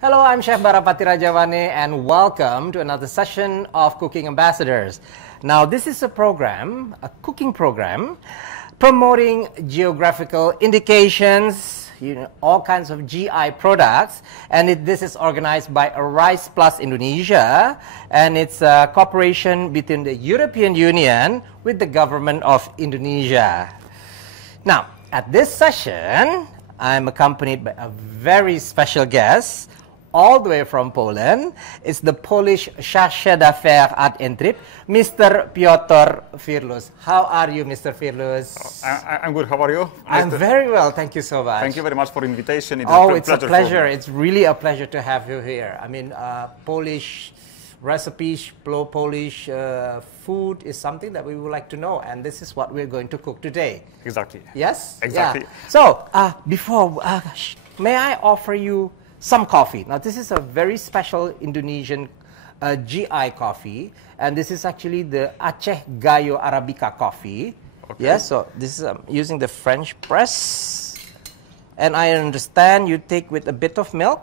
Hello, I'm Chef Barapati Rajawane and welcome to another session of Cooking Ambassadors. Now, this is a program, a cooking program, promoting geographical indications, all kinds of GI products, and this is organized by Rice Plus Indonesia, and it's a cooperation between the European Union with the government of Indonesia. Now, at this session, I'm accompanied by a very special guest, all the way from Poland. It's the Polish chargé d'affaires at Entrip, Mr. Piotr Firlus. How are you, Mr. Firlus? I'm good. How are you? I'm very well. Thank you so much. Thank you very much for the invitation. It's a pleasure. It's really a pleasure to have you here. I mean, Polish recipes, Polish food is something that we would like to know, and this is what we're going to cook today. Exactly. Yes? Exactly. Yeah. So, may I offer you some coffee? Now, this is a very special Indonesian GI coffee, and this is actually the Aceh Gayo Arabica coffee. Okay. Yes, so this is using the French press, and I understand you take with a bit of milk.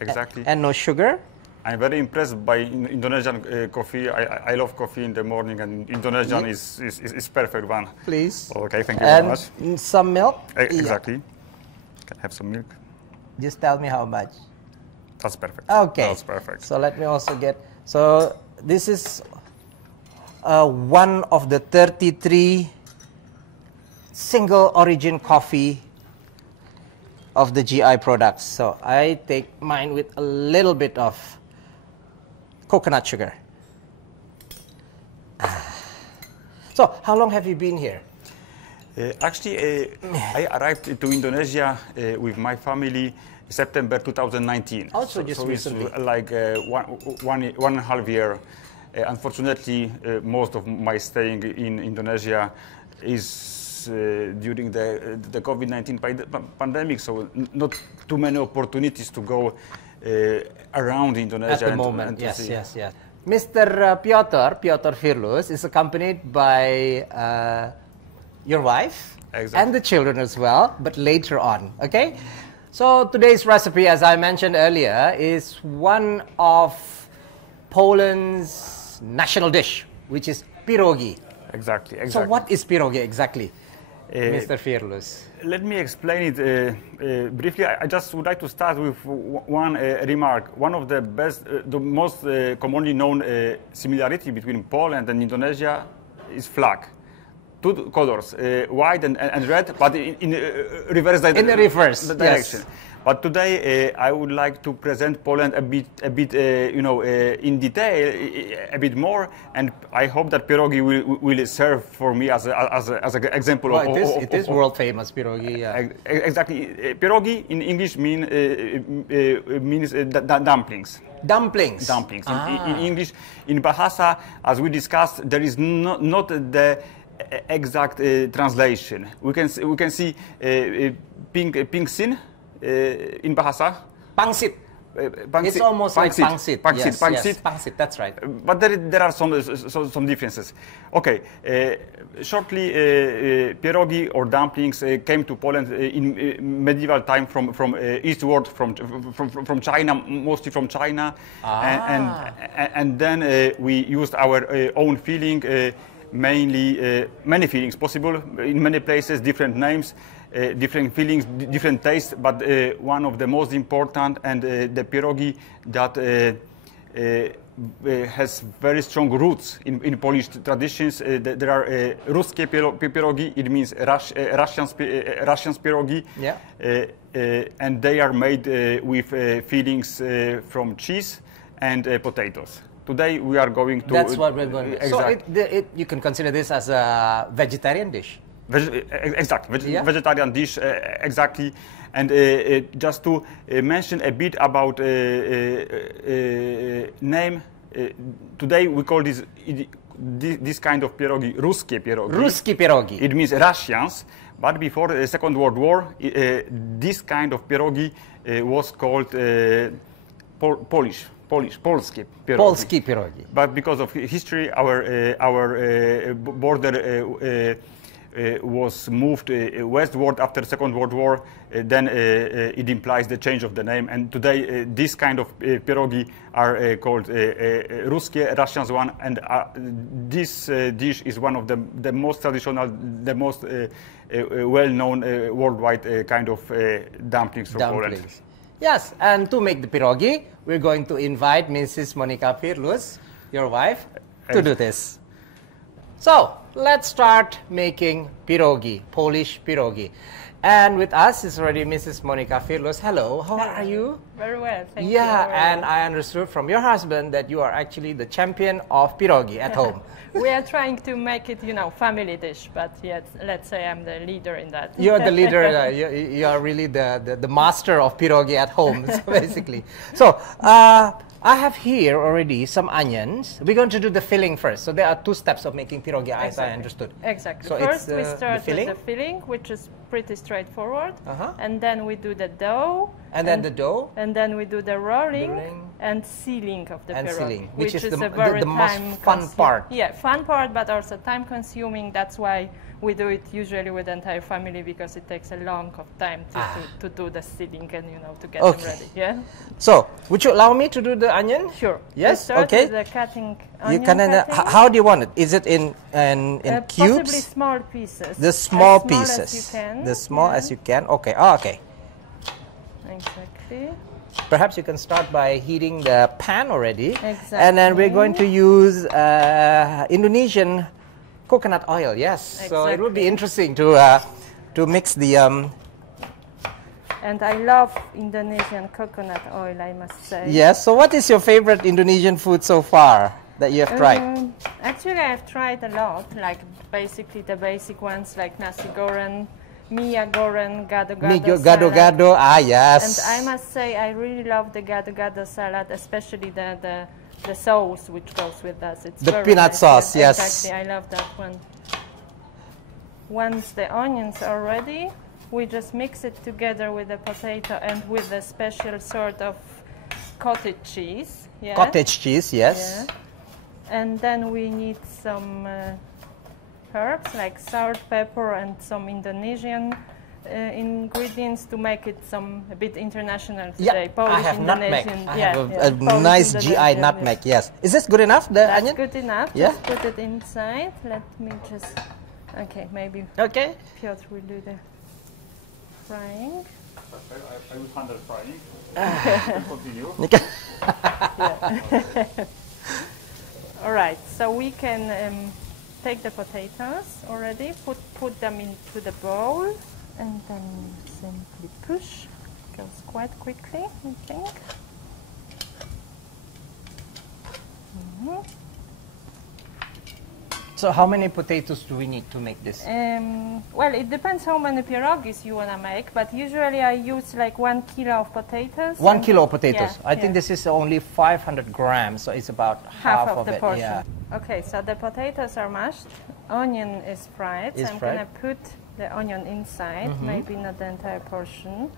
Exactly. And no sugar. I'm very impressed by Indonesian coffee. I love coffee in the morning, and Indonesian is perfect one. Please. Okay, thank you very much. And some milk? Exactly. Yeah. Can I have some milk? Just tell me how much. That's perfect. Okay. That's perfect. So let me also get, so this is one of the 33 single origin coffee of the GI products. So I take mine with a little bit of coconut sugar. So how long have you been here? Actually, I arrived to Indonesia with my family September 2019. Also just recently. It's like one and a half year. Unfortunately, most of my staying in Indonesia is during the COVID-19 pandemic, so not too many opportunities to go around Indonesia. At the moment, yes. Mr. Piotr Firlus is accompanied by your wife, exactly, and the children as well, but later on, okay? So today's recipe, as I mentioned earlier, is one of Poland's national dish, which is pierogi. Exactly. So what is pierogi exactly, Mr. Firlus? Let me explain it briefly. I just would like to start with one remark. One of the best, the most commonly known similarity between Poland and Indonesia is flag. Two colors, white and red, but in reverse direction. In the reverse direction. Yes. But today I would like to present Poland a bit, in detail, a bit more, and I hope that pierogi will serve for me as an example. Well, it is world famous pierogi. Yeah. Exactly. Pierogi in English means dumplings. Dumplings. Dumplings. In English, in Bahasa, as we discussed, there is not the exact translation. We can see pingsin in Bahasa. Pangsit. It's almost like pangsit. Yes, pangsit, that's right. But there are some differences. Okay, shortly, pierogi or dumplings came to Poland in medieval time from eastward, from China, mostly from China, and then we used our own filling. Mainly many fillings possible in many places, different names, different fillings, different tastes, but one of the most important and the pierogi that has very strong roots in Polish traditions. There are ruskie pierogi, it means Russian pierogi, yeah. And they are made with fillings from cheese and potatoes. Today we are going to... That's what we're going to... Exactly. So you can consider this as a vegetarian dish? Exactly, vegetarian dish, exactly. And just to mention a bit about name, today we call this kind of pierogi ruskie pierogi. Ruskie pierogi. It means Russians, but before the Second World War, this kind of pierogi was called Polskie pierogi. Polskie pierogi. But because of history, our border was moved westward after the Second World War, then it implies the change of the name. And today, this kind of pierogi are called Ruskie, Russian one. And this dish is one of the most traditional, the most well-known worldwide kind of dumplings from Poland. Yes, and to make the pierogi, we're going to invite Mrs. Monika Firlus, your wife, to do this. So, let's start making pierogi, Polish pierogi. And with us is already Mrs. Monika Firlus. Hello, how are you? Very well, thank you. Yeah, and I understood from your husband that you are actually the champion of pierogi at home. We are trying to make it, family dish, but yet, let's say I'm the leader in that. You're the leader, you are really the master of pierogi at home, so basically. So, I have here already some onions. We're going to do the filling first. So there are 2 steps of making pierogi, as I understood. Exactly. So first, we start the with the filling, which is pretty straightforward. And then we do the dough. And then the dough. And then we do the rolling and sealing of the pierogi. Which is a very the most fun part. Yeah, fun part, but also time consuming. That's why we do it usually with the entire family, because it takes a long time to do the sealing and to get them ready. Yeah. So, would you allow me to do the onion? Sure. Yes. Start Okay. with the cutting You onion. how do you want it? Is it in cubes? Possibly small pieces. The small as pieces. As you can. The small as you can. Okay. Oh, okay. Exactly. Perhaps you can start by heating the pan already. Exactly. And then we're going to use Indonesian coconut oil. Yes. Exactly. So it will be interesting to mix the. And I love Indonesian coconut oil, I must say. Yes. So what is your favorite Indonesian food so far that you have tried? Actually, I've tried a lot. Like basically the basic ones, like nasi goreng, Mia goreng, gado-gado Gado-gado, yes. And I must say, I really love the gado-gado salad, especially the sauce which goes with that. It's the very peanut nice. sauce, yes. Exactly, I love that one. Once the onions are ready, we just mix it together with the potato and with a special sort of cottage cheese. Yeah? Cottage cheese, yes. Yeah. And then we need some herbs like salt, pepper, and some Indonesian ingredients to make it a bit international today. Yeah, Polish, I have nutmeg. Indonesian. I have a Polish, nice GI Indonesian, nutmeg, yes. Is this good enough, the That's onion? good enough. Yeah? Just put it inside. Let me just... Okay, maybe Okay. Piotr will do the frying. I will handle frying. Continue. All right, so we can take the potatoes already, put them into the bowl, and then simply push. Goes quite quickly, I think. So how many potatoes do we need to make this? Well, it depends how many pierogis you want to make, but usually I use like 1 kilo of potatoes. 1 kilo of potatoes. Yeah, I think this is only 500 grams, so it's about half of the it. portion. Yeah. Okay, so the potatoes are mashed, onion is fried, so I'm going to put the onion inside, maybe not the entire portion.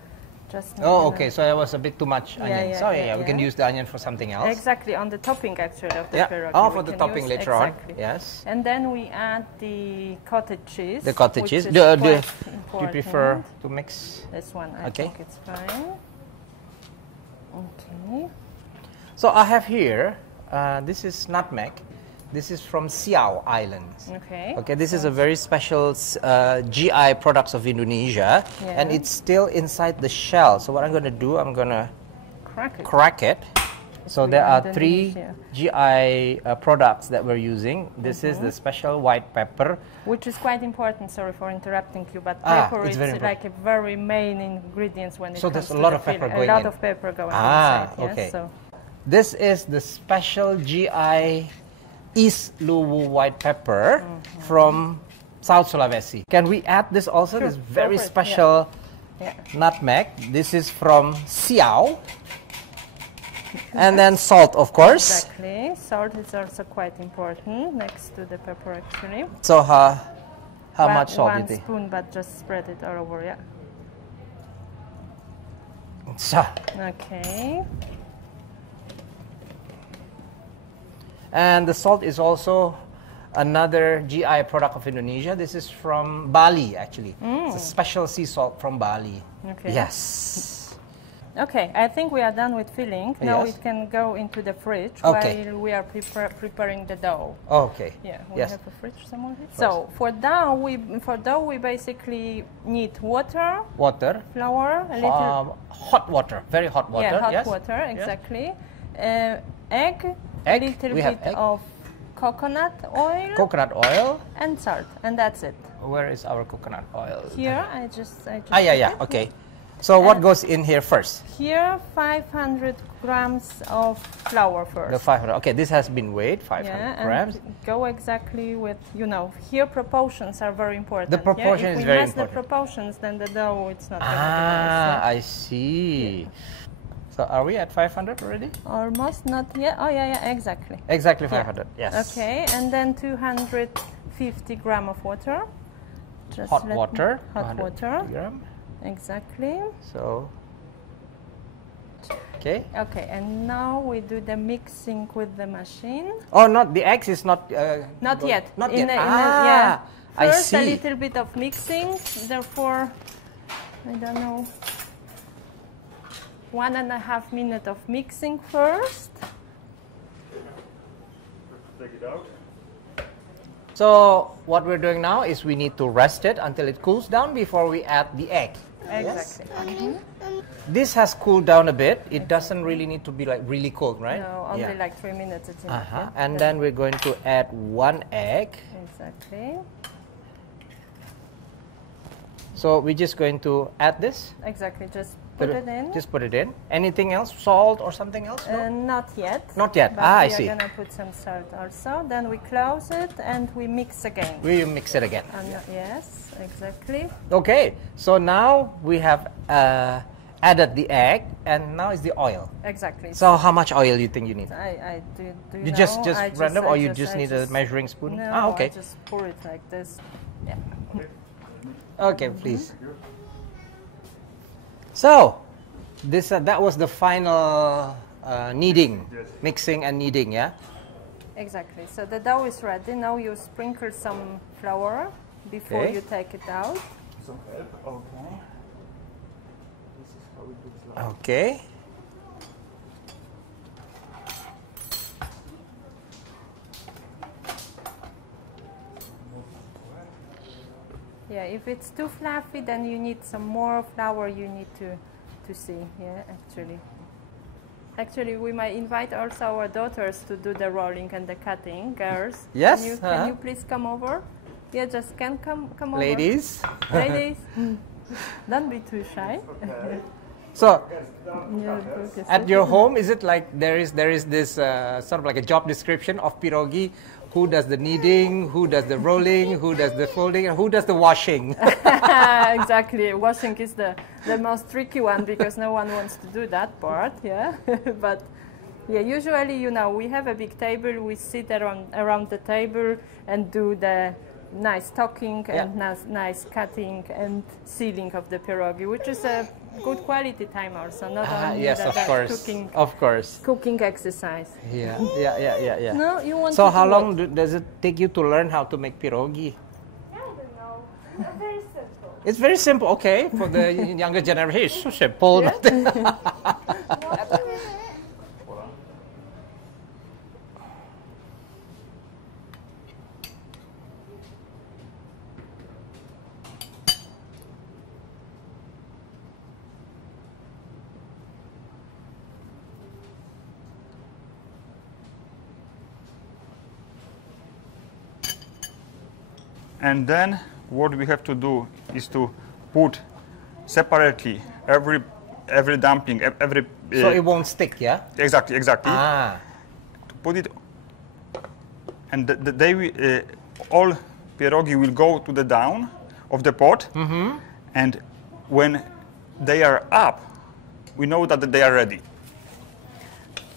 Just okay, so that was a bit too much onion. So we can use the onion for something else. Exactly, on the topping actually of the pierogi. Oh, for the topping later on. Yes. And then we add the cottage cheese. The cottage cheese. Do you prefer to mix? This one, I think it's fine. Okay. So I have here, this is nutmeg. This is from Siau Islands. Okay. Okay, this is a very special GI products of Indonesia, and it's still inside the shell. So what I'm going to do, I'm going to crack it. So there are 3 GI products that we're using. This is the special white pepper, which is quite important. Sorry for interrupting you, but pepper is like a very main ingredient when it comes to there's a lot of pepper going in. A lot of pepper going inside. Okay. Yes, so. This is the special GI East Luwu white pepper from South Sulawesi. Can we add this also? This very special nutmeg. This is from Siau. And then salt, of course. Exactly. Salt is also quite important next to the pepper, actually. So how much salt do you think? 1 spoon, but just spread it all over, yeah. So. Okay. And the salt is also another GI product of Indonesia. This is from Bali, actually. It's a special sea salt from Bali. Okay. Yes. Okay, I think we are done with filling. Now Yes. it can go into the fridge Okay. while we are preparing the dough. Okay. Yeah, we Yes. have a fridge somewhere here. So for dough, we basically need water, Water. flour, a little Hot water. Very hot water. yeah, hot yes. water, Yes. exactly. Egg, Egg, a little we have bit egg. of coconut oil, Coconut oil. and salt, and that's it. Where is our coconut oil? Here, I just Yeah, put yeah. it. Okay. So what goes in here first? Here, 500 grams of flour first. The 500. Okay, this has been weighed, 500 Yeah, grams. and go exactly with, here proportions are very important. The proportion yeah? is very If we mess the important. proportions, then the dough, it's not going to be Ah, nice. I see. So are we at 500 already? Almost not yet. Oh, yeah, exactly. Exactly Yeah. 500. Yes. Okay, and then 250 gram of water. Just Hot let me- water. Hot 250 water. gram. Exactly. So. Okay. Okay, and now we do the mixing with the machine. Oh, not the eggs is not. Not yet. Not In yet. a- Ah, I First, see. a little bit of mixing. Therefore, I don't know. 1.5 minutes of mixing first. Take it out. So what we're doing now is we need to rest it until it cools down before we add the egg. Exactly. This has cooled down a bit. It doesn't really need to be like really cold, right? No, only Yeah. like 3 minutes. It's enough. Uh-huh. yeah? And then we're going to add 1 egg. Exactly. So we're just going to add this. Exactly. Just put it in. Just put it in. Anything else? Salt or something else? No? Not yet. Not yet. But I we see. are gonna put some salt also. Then we close it and we mix again. We mix it again. And yes, exactly. Okay. So now we have added the egg, and now is the oil. Exactly. So how much oil do you think you need? I do. You know? just I random, or you I just need a measuring spoon? No, Ah, okay. I just pour it like this. Yeah. Okay, please. So, this that was the final kneading, Yes. mixing and kneading, yeah. Exactly. So the dough is ready. Now you sprinkle some flour before Okay. you take it out. Some help. Okay. This is how it looks like. Okay. Yeah. If it's too fluffy, then you need some more flour. You need to see. Yeah. Actually, we might invite also our daughters to do the rolling and the cutting. Girls. Yes, Can uh-huh. you please come over? Yeah. Just come over. Ladies. Ladies. Don't be too shy. So, Yeah, focus. at your home, is it like there is this sort of like a job description of pierogi? Who does the kneading? Who does the rolling? Who does the folding? And who does the washing? Exactly. Washing is the most tricky one because no one wants to do that part. Yeah, but yeah, usually we have a big table. We sit around the table and do the nice talking and nice cutting and sealing of the pierogi, which is a good quality time also. Not only Yes, that of course. cooking Of course. cooking exercise. Yeah. Yeah. No, you want. So to how do long what? does it take you to learn how to make pierogi? I don't know. Very simple. It's very simple. Okay, for the younger generation, it's so simple. And then what we have to do is to put separately every dumpling, every. So it won't stick, yeah? Exactly. Ah. Put it, and they will, all pierogi will go to the down of the pot, and when they are up, we know that they are ready.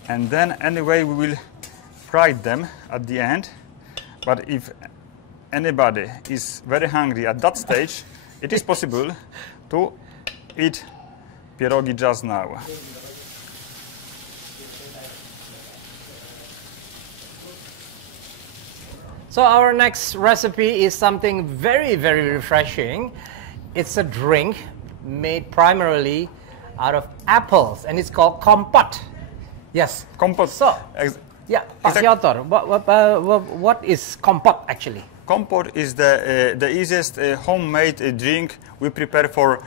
And then anyway we will fry them at the end, but if anybody is very hungry at that stage, it is possible to eat pierogi just now. So our next recipe is something very, very refreshing. It's a drink made primarily out of apples, and it's called compote. Yes. Compote. So, yeah, Pak Piotr, what is compote actually? Compote is the easiest homemade drink we prepare for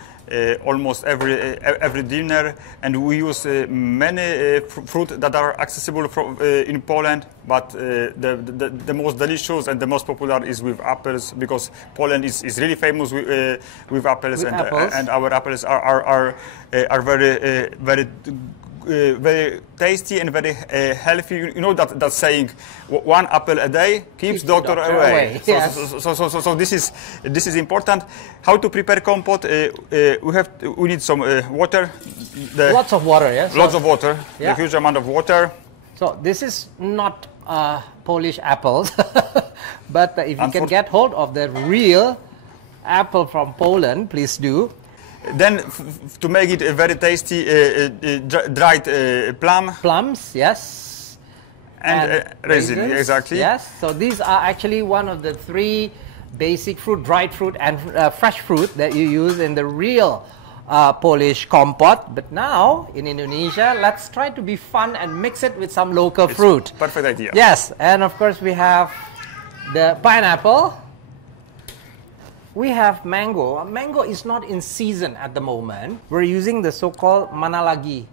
almost every dinner, and we use many fruit that are accessible in Poland. But the most delicious and the most popular is with apples, because Poland is really famous with apples, and our apples are very tasty and very healthy. You know that saying, one apple a day keeps doctor away. Yes. So this is important. How to prepare compote? We need some water. Lots of water, yes. Lots of water. Yeah. A huge amount of water. So this is not Polish apples, but if you can get hold of the real apple from Poland, please do. Then, to make it a very tasty, dried plums, yes, and raisins, exactly. Yes. So these are actually one of the 3 basic fruit, dried fruit, and fresh fruit that you use in the real Polish compote. But now in Indonesia, let's try to be fun and mix it with some local fruit. Perfect idea. Yes, and of course we have the pineapple. We have mango. Mango is not in season at the moment. We're using the so-called manalagi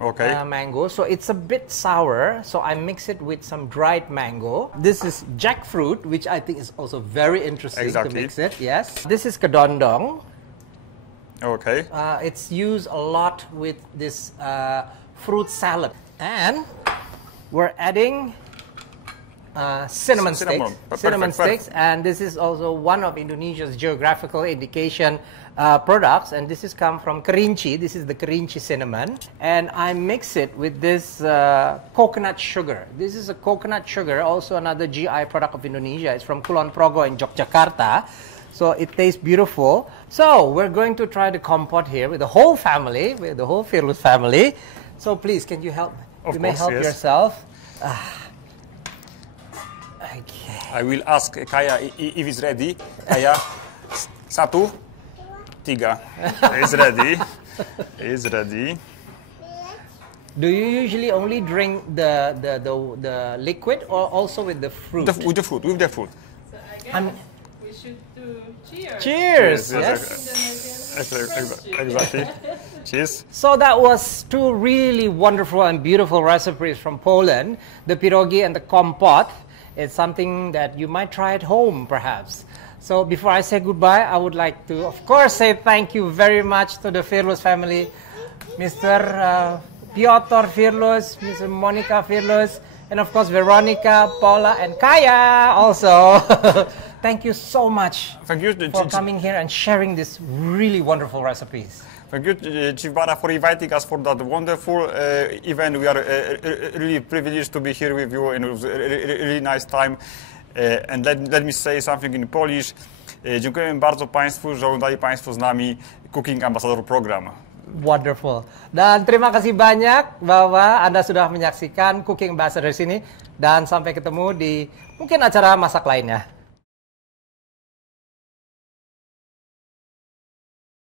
mango. So it's a bit sour. So I mix it with some dried mango. This is jackfruit, which I think is also very interesting to mix it. Yes. This is kedondong. Okay. It's used a lot with this fruit salad. And we're adding cinnamon sticks, and this is also one of Indonesia's geographical indication products, and this is come from Kerinci. This is the Kerinci cinnamon, and I mix it with this coconut sugar. This is a coconut sugar, also another GI product of Indonesia. It's from Kulon Progo in Yogyakarta, so it tastes beautiful. So we're going to try the compote here with the whole family, with the whole Fearless family. So please, can you help? Of you course, may help yes. yourself. I will ask Kaya if it's ready. Kaya, 1, 3. It's ready. It's ready. Do you usually only drink the liquid, or also with the fruit? With the fruit. So I guess we should do cheers. Cheers! Yes. Exactly. Cheers. So that was 2 really wonderful and beautiful recipes from Poland. The pierogi and the compote. It's something that you might try at home, perhaps. So before I say goodbye, I would like to, of course, say thank you very much to the Fearless family, Mr. Piotr Fearless, Mr. Monica Fearless, and of course Veronica, Paula, and Kaya also. Thank you so much for coming here and sharing these really wonderful recipes. Thank you, Chief Bara, for inviting us for that wonderful event. We are really privileged to be here with you, and it was a really nice time. And let me say something in Polish. Dziękujemy bardzo Państwu, że oglądali Państwo z nami Cooking Ambassador Program. Wonderful. Dan terima kasih banyak bahwa Anda sudah menyaksikan Cooking Ambassadors ini, dan sampai ketemu di mungkin acara masak lainnya.